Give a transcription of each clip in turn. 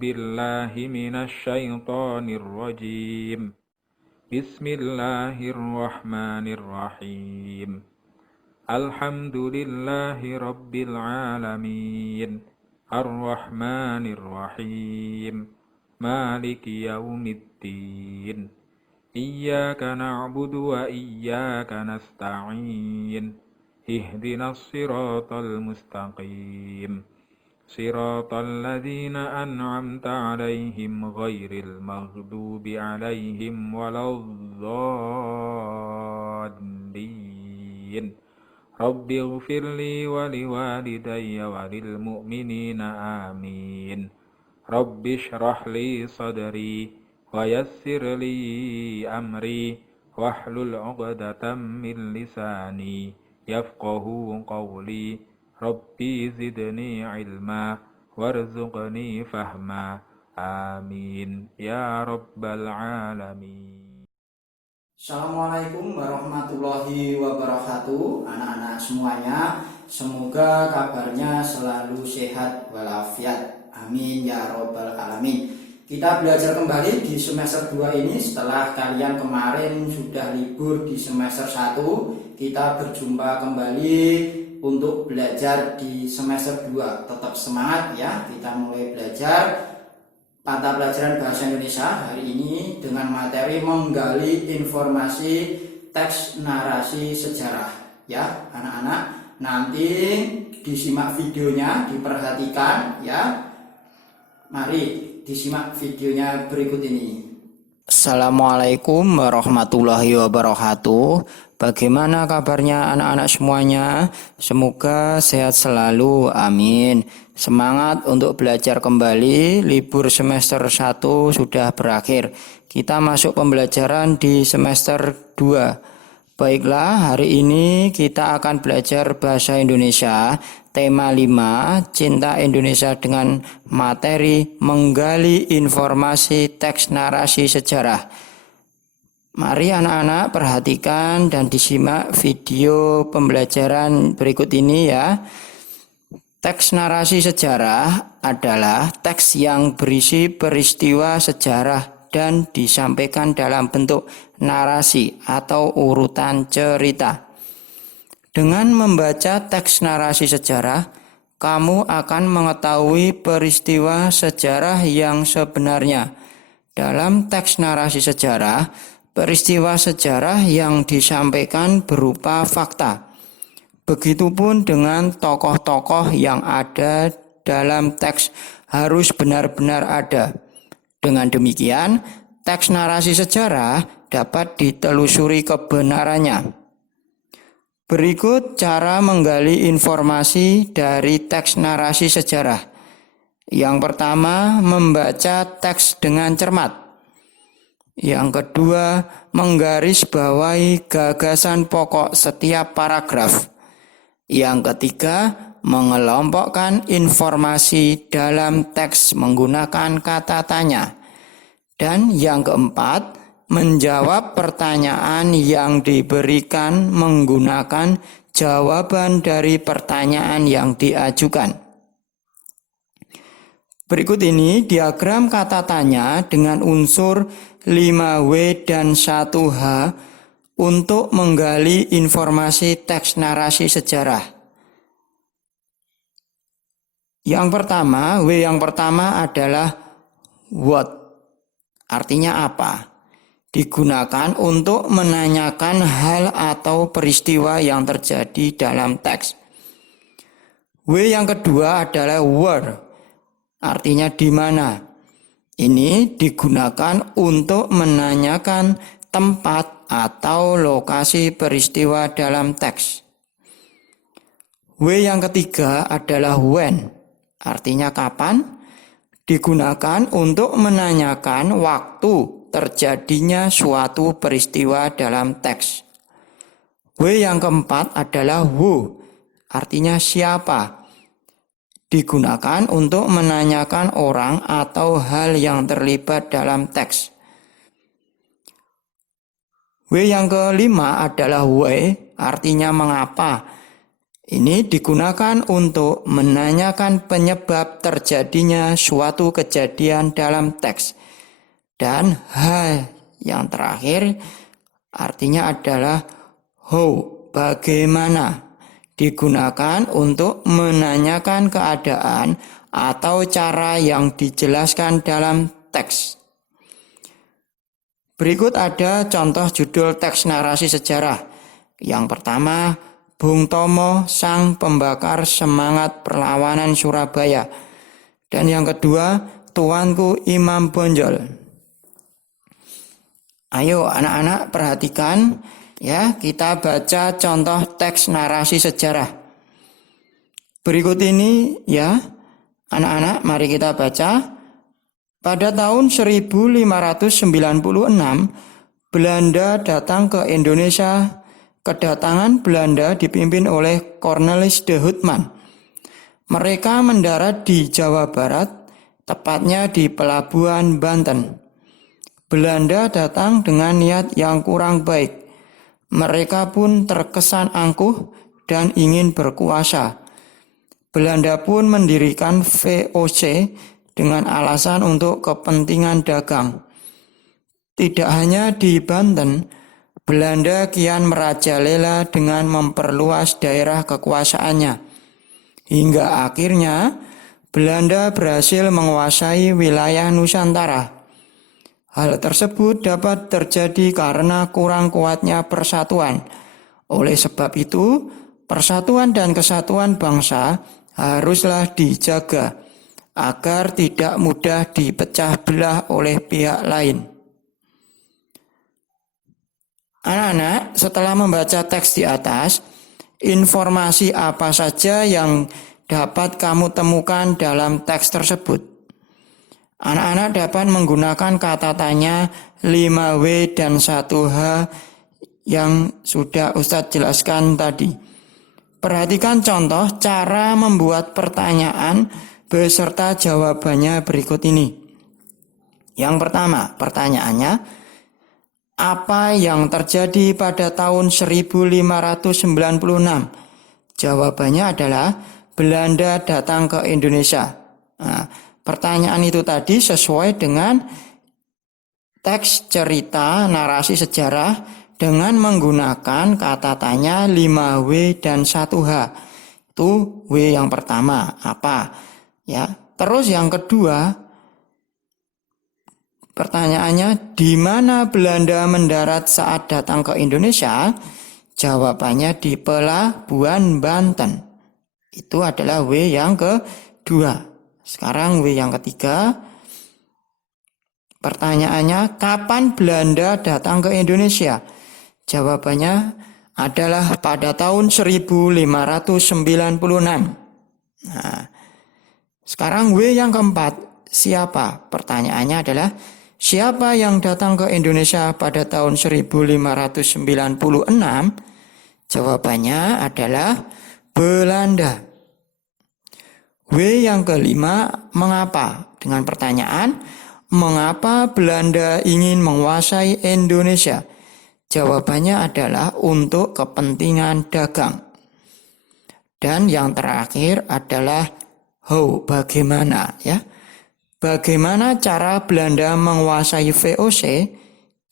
بالله من الشيطان الرجيم. بسم الله الرحمن الرحيم. الحمد لله رب العالمين الرحمن الرحيم مالك يوم الدين إياك نعبد وإياك نستعين اهدنا الصراط المستقيم صراط الذين أنعمت عليهم غير المغضوب عليهم ولا الضالين. رب اغفر لي ولوالدي وللمؤمنين آمين. رب اشرح لي صدري ويسر لي أمري واحلل عقدة من لساني يفقه قولي. ربي زدني علما وارزقني فهما. آمين يا رب العالمين. Assalamualaikum warahmatullahi wabarakatuh. Anak-anak semuanya, semoga kabarnya selalu sehat walafiat. Amin ya robbal alamin. Kita belajar kembali di semester 2 ini. Setelah kalian kemarin sudah libur di semester 1, kita berjumpa kembali untuk belajar di semester 2. Tetap semangat ya, kita mulai belajar mata pelajaran bahasa Indonesia hari ini dengan materi menggali informasi teks narasi sejarah. Ya, anak-anak, nanti disimak videonya, diperhatikan ya. Mari disimak videonya berikut ini. Assalamualaikum warahmatullahi wabarakatuh. Bagaimana kabarnya anak-anak semuanya? Semoga sehat selalu, amin. Semangat untuk belajar kembali. Libur semester 1 sudah berakhir. Kita masuk pembelajaran di semester 2. Baiklah, hari ini kita akan belajar bahasa Indonesia. Tema 5, Cinta Indonesia dengan materi menggali informasi teks narasi sejarah. Mari anak-anak perhatikan dan disimak video pembelajaran berikut ini ya. Teks narasi sejarah adalah teks yang berisi peristiwa sejarah dan disampaikan dalam bentuk narasi atau urutan cerita. Dengan membaca teks narasi sejarah, kamu akan mengetahui peristiwa sejarah yang sebenarnya. Dalam teks narasi sejarah, peristiwa sejarah yang disampaikan berupa fakta. Begitupun dengan tokoh-tokoh yang ada dalam teks harus benar-benar ada. Dengan demikian, teks narasi sejarah dapat ditelusuri kebenarannya. Berikut cara menggali informasi dari teks narasi sejarah. Yang pertama, membaca teks dengan cermat. Yang kedua, menggarisbawahi gagasan pokok setiap paragraf. Yang ketiga, mengelompokkan informasi dalam teks menggunakan kata tanya. Dan yang keempat, menjawab pertanyaan yang diberikan menggunakan jawaban dari pertanyaan yang diajukan. Berikut ini diagram kata tanya dengan unsur 5W dan 1H untuk menggali informasi teks narasi sejarah. Yang pertama, W yang pertama adalah what. Artinya apa? Digunakan untuk menanyakan hal atau peristiwa yang terjadi dalam teks. W yang kedua adalah where. Artinya di mana. Ini digunakan untuk menanyakan tempat atau lokasi peristiwa dalam teks. W yang ketiga adalah when. Artinya kapan. Digunakan untuk menanyakan waktu terjadinya suatu peristiwa dalam teks. W yang keempat adalah who. Artinya siapa. Digunakan untuk menanyakan orang atau hal yang terlibat dalam teks. W yang kelima adalah why, artinya mengapa. Ini digunakan untuk menanyakan penyebab terjadinya suatu kejadian dalam teks. Dan H yang terakhir artinya adalah how, bagaimana, digunakan untuk menanyakan keadaan atau cara yang dijelaskan dalam teks. Berikut ada contoh judul teks narasi sejarah. Yang pertama, Bung Tomo, Sang Pembakar Semangat Perlawanan Surabaya. Dan yang kedua, Tuanku Imam Bonjol. Ayo anak-anak perhatikan ya, kita baca contoh teks narasi sejarah. Berikut ini ya, anak-anak mari kita baca. Pada tahun 1596, Belanda datang ke Indonesia. Kedatangan Belanda dipimpin oleh Cornelis de Houtman. Mereka mendarat di Jawa Barat, tepatnya di Pelabuhan Banten. Belanda datang dengan niat yang kurang baik. Mereka pun terkesan angkuh dan ingin berkuasa. Belanda pun mendirikan VOC dengan alasan untuk kepentingan dagang. Tidak hanya di Banten, Belanda kian merajalela dengan memperluas daerah kekuasaannya. Hingga akhirnya Belanda berhasil menguasai wilayah Nusantara. Hal tersebut dapat terjadi karena kurang kuatnya persatuan. Oleh sebab itu, persatuan dan kesatuan bangsa haruslah dijaga agar tidak mudah dipecah belah oleh pihak lain. Anak-anak, setelah membaca teks di atas, informasi apa saja yang dapat kamu temukan dalam teks tersebut? Anak-anak dapat menggunakan kata tanya 5W dan 1H yang sudah Ustadz jelaskan tadi. Perhatikan contoh cara membuat pertanyaan beserta jawabannya berikut ini. Yang pertama, pertanyaannya, apa yang terjadi pada tahun 1596? Jawabannya adalah Belanda datang ke Indonesia. Nah, pertanyaan itu tadi sesuai dengan teks cerita narasi sejarah dengan menggunakan kata tanya 5W dan 1H. Itu W yang pertama, apa? Ya. Terus yang kedua, pertanyaannya, di mana Belanda mendarat saat datang ke Indonesia? Jawabannya di Pelabuhan Banten. Itu adalah W yang kedua. Sekarang W yang ketiga. Pertanyaannya, kapan Belanda datang ke Indonesia? Jawabannya adalah pada tahun 1596. Nah, sekarang W yang keempat, siapa? Pertanyaannya adalah, siapa yang datang ke Indonesia pada tahun 1596? Jawabannya adalah Belanda. W yang kelima, mengapa? Dengan pertanyaan, mengapa Belanda ingin menguasai Indonesia? Jawabannya adalah untuk kepentingan dagang. Dan yang terakhir adalah how, bagaimana ya? Bagaimana cara Belanda menguasai VOC?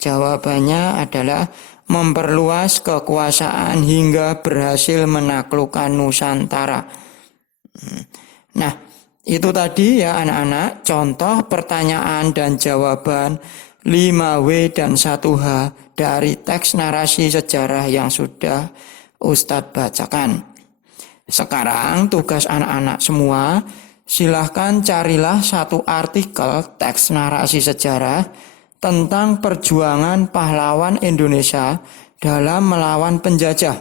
Jawabannya adalah memperluas kekuasaan hingga berhasil menaklukkan Nusantara. Nah, itu tadi ya anak-anak, contoh pertanyaan dan jawaban 5W dan 1H dari teks narasi sejarah yang sudah Ustadz bacakan. Sekarang tugas anak-anak semua, silahkan carilah satu artikel teks narasi sejarah tentang perjuangan pahlawan Indonesia dalam melawan penjajah.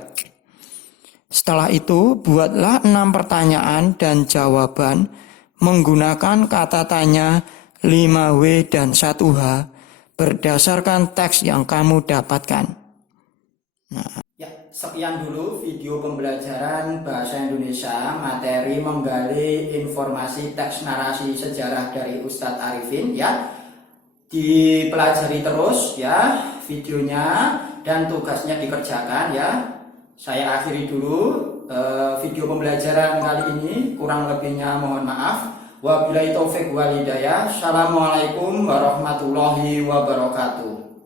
Setelah itu, buatlah 6 pertanyaan dan jawaban menggunakan kata tanya 5W dan 1H berdasarkan teks yang kamu dapatkan. Nah, ya, sekian dulu video pembelajaran Bahasa Indonesia materi menggali informasi teks narasi sejarah dari Ustadz Arifin ya. Dipelajari terus ya videonya dan tugasnya dikerjakan ya. Saya akhiri dulu video pembelajaran kali ini, kurang lebihnya mohon maaf. Wabillahi taufik wal hidayah. Assalamualaikum warahmatullahi wabarakatuh.